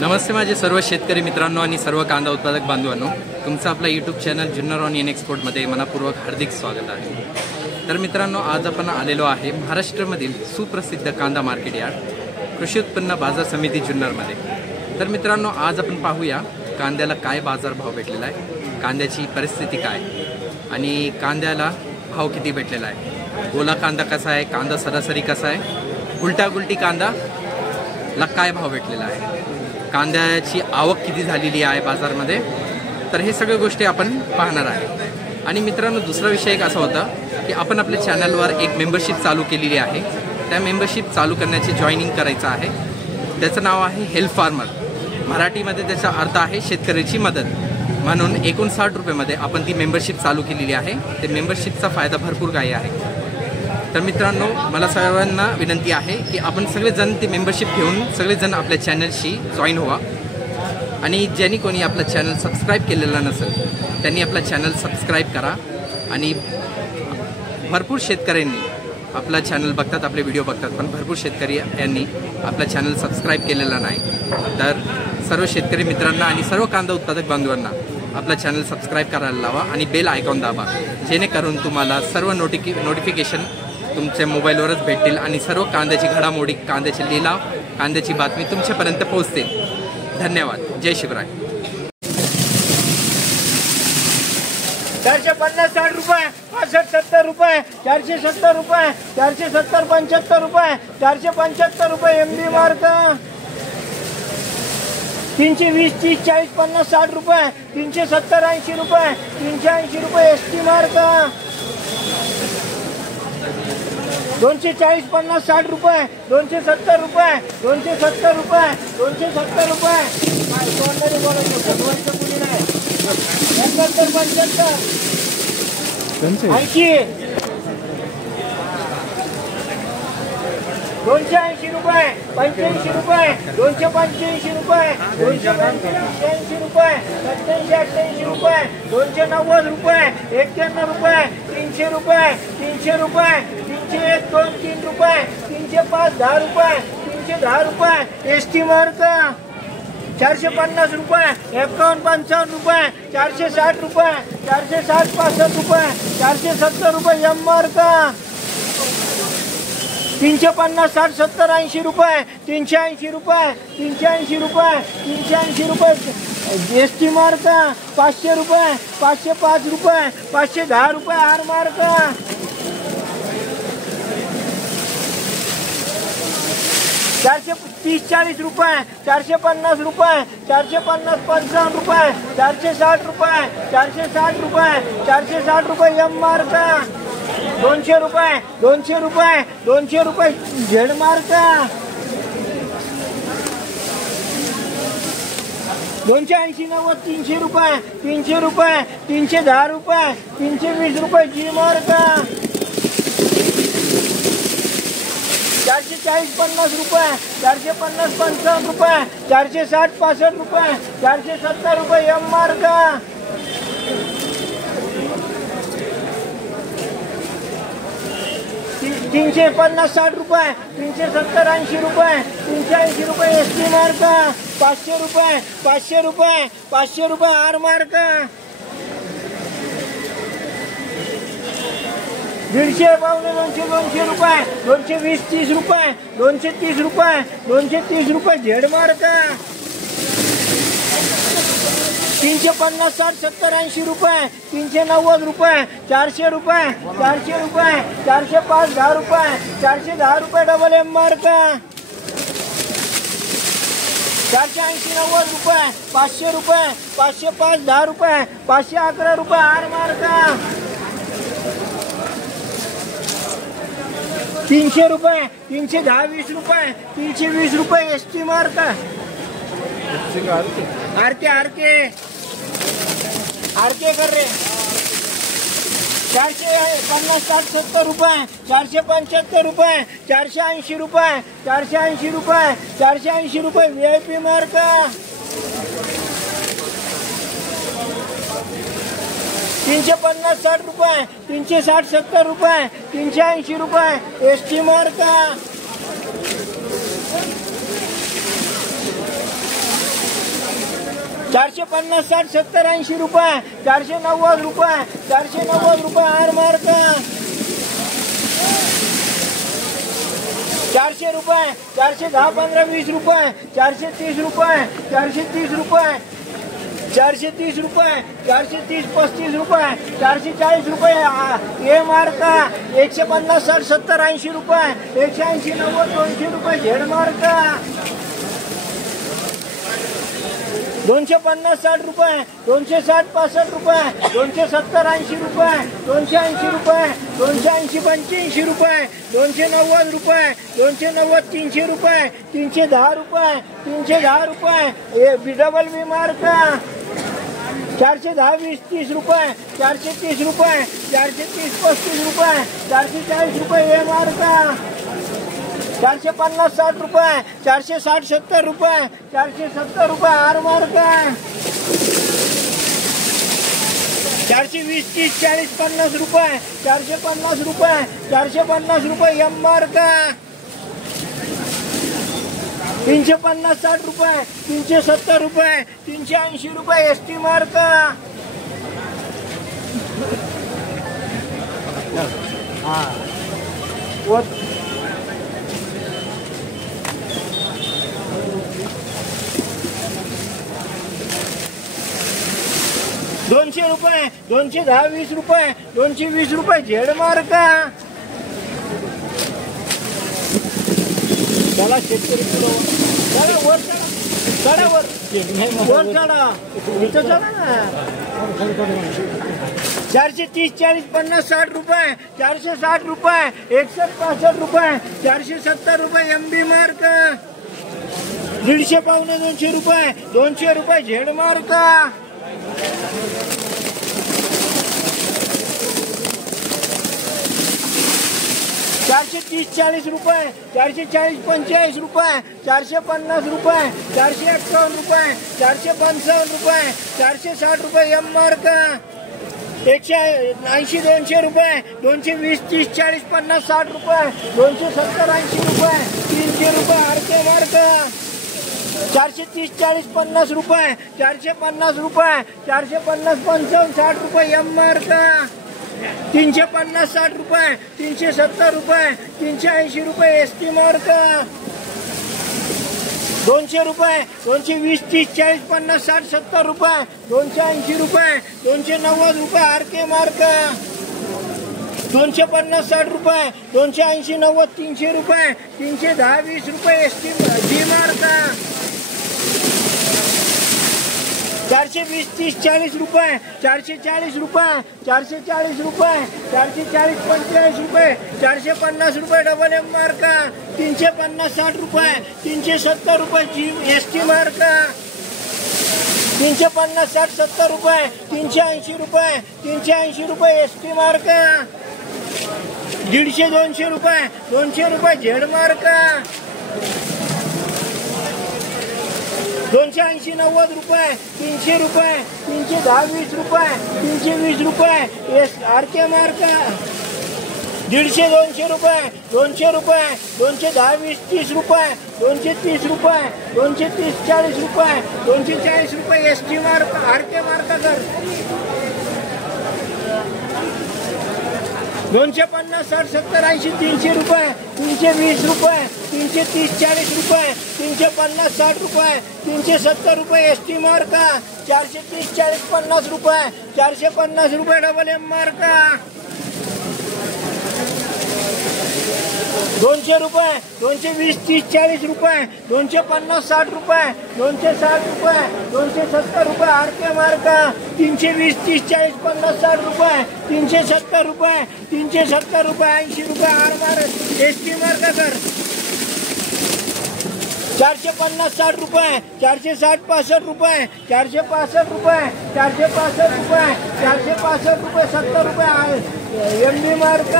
नमस्ते माझे सर्व शेतकरी मित्रांनो आणि सर्व कांदा उत्पादक बांधवांनो, तुमचं आपला YouTube channel Junnar onion एक्सपोर्टमध्ये मनापूर्वक हार्दिक स्वागत आहे। तर मित्रांनो, आज आपण आलेलो आहे महाराष्ट्रामधील सुप्रसिद्ध कांदा मार्केट यार्ड कृषी उत्पन्न बाजार समिती जुन्नरमध्ये। तर मित्रांनो, आज आपण पाहूया कांद्याला काय बाजारभाव भेटलेला आहे, कांद्याची परिस्थिती काय आणि कांद्याला भाव किती भेटलेला आहे, गोला कांदा कसा आहे, कांदा सरासरी कसा आहे, उलटा कांदा ला काय भाव भेटलेला आहे, कांद्याची आवक किती झालेली आहे बाजारमध्ये। तर हे सगळ्या गोष्टी आपण पाहणार आहे। आणि मित्रांनो, दुसरा विषय एक असा होता की आपण आपल्या चॅनलवर एक मेंबरशिप चालू केलेली आहे। त्या मेंबरशिप चालू करण्याची जॉईनिंग करायचं आहे। त्याचं नाव आहे हेल्प फार्मर, मराठीमध्ये त्याचा अर्थ आहे शेतकऱ्याची मदत। म्हणून 59 रुपयामध्ये आपण ती मेंबरशिप चालू केलेली आहे। ते मेंबरशिपचा फायदा भरपूर काही आहे। तर मित्रांनो, मला सर्वांना विनंती आहे की आपण सगळेजण ती मेंबरशिप घेऊन सगळेजण आपल्या चॅनलशी जॉईन व्हा। आणि ज्यांनी कोणी आपला चॅनल सबस्क्राईब केलेला नसेल त्यांनी आपला चॅनल सबस्क्राईब करा। आणि भरपूर शेतकऱ्यांनी आपला चॅनल बघतात, आपले व्हिडिओ बघतात, पण भरपूर शेतकरी यांनी आपला चॅनल सबस्क्राईब केलेला नाही। तर सर्व शेतकरी मित्रांना आणि सर्व कांदा उत्पादक बांधवांना आपला चॅनल सबस्क्राईब करायला लावा आणि बेल आयकॉन दाबा, जेणेकरून तुम्हाला सर्व नोटिफिकेशन तुमच्या मोबाईलवरच भेटतील आणि सर्व कांद्याची घडामोडी, कांद्याचे लिलाव, कांद्याची बातमी तुमच्यापर्यंत पोहोचते। धन्यवाद। जय शिवराय। 450 60 रुपये, 65 70 रुपये, 470 रुपये, 470 75 रुपये, 475 रुपये एमडी मार्क, 320 30 40 50 60 रुपये, 370 80 रुपये, 380 रुपये एसटी मार्क, 240 50 60 रुपये, 270 रुपये, 270 रुपये, 270 रुपये, 75 80, 280 रुपये, 85 रुपये, 285 रुपये, 280 रुपये, 87 88 रुपये, 290 रुपये, 91 रुपये, 300 रुपये, 300 रुपये, 301 2 3 रुपये, 305 10 रुपये, 310 रुपये एसटी मार्क, 450 रुपये, 51 55 रुपये, 460 रुपये, 460 65 रुपये, 470 रुपये एम मार्क, 350 60 70 80 रुपये, 380 रुपये, 380 रुपये, 380 रुपये एसटी मार्क, 500 रुपये, 505 रुपये, 510 रुपये आर मार्क, 430 40 रुपये, 450 रुपये, 450 55 रुपये, 460 रुपये, 460 रुपये, 460 रुपये एम मार्क, 200 रुपये, 200 रुपये, 200 रुपये झेड मार्क, 280 90 300 रुपये, 300 रुपये, 310 रुपये, 320 रुपये जी मार्क, 440 50 रुपये, 450 55 रुपये, 460 65 रुपये, 470 रुपये एम मार्क, 350 60 रुपये, 370 80 रुपये, 380 रुपये एसटी मार्क, 500 रुपये, 500 रुपये, 500 रुपये आर मार्क, 150 पावणे 200 200 रुपये, 220 30 रुपये, 230 रुपये, 230 रुपये झेड मार्क, 350 60 70 80 रुपये, 390 रुपये, 400 रुपये, 400 रुपये, 405 10 रुपये, 410 रुपये डबल एम मार्क, 480 90 रुपये, 500 रुपये, 505 10 रुपये, 511 रुपये आर मार्क, 300 रुपये, 310 20 रुपये, 320 रुपये एसटी मार्क, आरके कर रहे, 450 60 70 रुपये, 475 रुपये, 480 रुपये, 480 रुपये, 480 रुपये VIP मार्क, 350 60 रुपये, 360 70 रुपये, 380 रुपये एसटी मार्क, 450 60 70 80 रुपये 490 रुपये 490 रुपये आर मार्क 400 रुपये 410 15 20 रुपये 430 रुपये 430 रुपये 430 रुपये 430 35 रुपये 440 रुपये ए मार्क 150 60 70 80 रुपये 180 90 200 रुपये झेड मार्क 250 60 रुपये 260 65 रुपये 270 80 रुपये 280 रुपये 280 85 रुपये 290 रुपये 290 300 रुपये 310 रुपये 310 रुपये बी डबल बी मार्क 410 20 30 रुपये 430 रुपये 430 35 रुपये 440 रुपये ए मार्क 450 60 रुपये 460 70 रुपये 470 रुपये आर मार्क 420 30 40 50 रुपये 450 रुपये 450 रुपये एम मार्क 350 60 रुपये 370 रुपये 380 रुपये एस टी मार्क $200 210 20 रुपये 220 रुपये झेड मार्क चला शेतकरी चला वर चढा वर चढा इथं चला ना 430 40 50 60 रुपये 460 रुपये 61 65 रुपये 470 रुपये एमबी मार्क 150 पावणे 200 रुपये 200 रुपये झेड मार्क 430 40 रुपये 440 45 रुपये 450 रुपये 451 रुपये 455 रुपये 460 रुपये एम मार्क 180 200 रुपये 220 30 40 50 60 रुपये 270 80 रुपये 300 रुपये आरके मार्क 430 40 50 रुपये 450 रुपये 450 55 60 रुपये एम मार्क 350 60 रुपये 370 रुपये 380 रुपये एस टी मार्क 200 रुपये 220 30 40 50 60 70 रुपये 280 रुपये 290 रुपये आरके मार्क 250 60 रुपये 280 90 300 रुपये 310 20 रुपये एस टी जी मार्क 420 30 40 रुपये 440 रुपये 440 रुपये 440 45 रुपये 450 रुपये डबल एम मार्क 350 60 रुपये 370 रुपये जी एस टी मार्क 350 60 70 रुपये 380 रुपये 380 रुपये एस टी मार्क 150 200 रुपये 200 रुपये झेड मार्क 280 90 रुपये 300 रुपये 310 20 रुपये 320 रुपये एस आरके मार्क 150 200 रुपये 200 रुपये 210 20 30 रुपये 230 रुपये 230 40 रुपये 240 रुपये S T mark RK mark कर 250 60 70 80 300 रुपये 320 रुपये 330 40 रुपये 350 60 रुपये 370 रुपये एस टी मार्क 430 40 50 रुपये 450 रुपये डबल एम मार्क 200 रुपये 220 30 40 रुपये 250 60 रुपये 260 रुपये 270 रुपये आरके मार्क 320 30 40 50 60 रुपये 370 रुपये 370 रुपये 80 रुपये R mark S T mark कर 450 60 रुपये 460 65 रुपये 465 रुपये 465 रुपये 465 रुपये 70 रुपये एम बी मार्क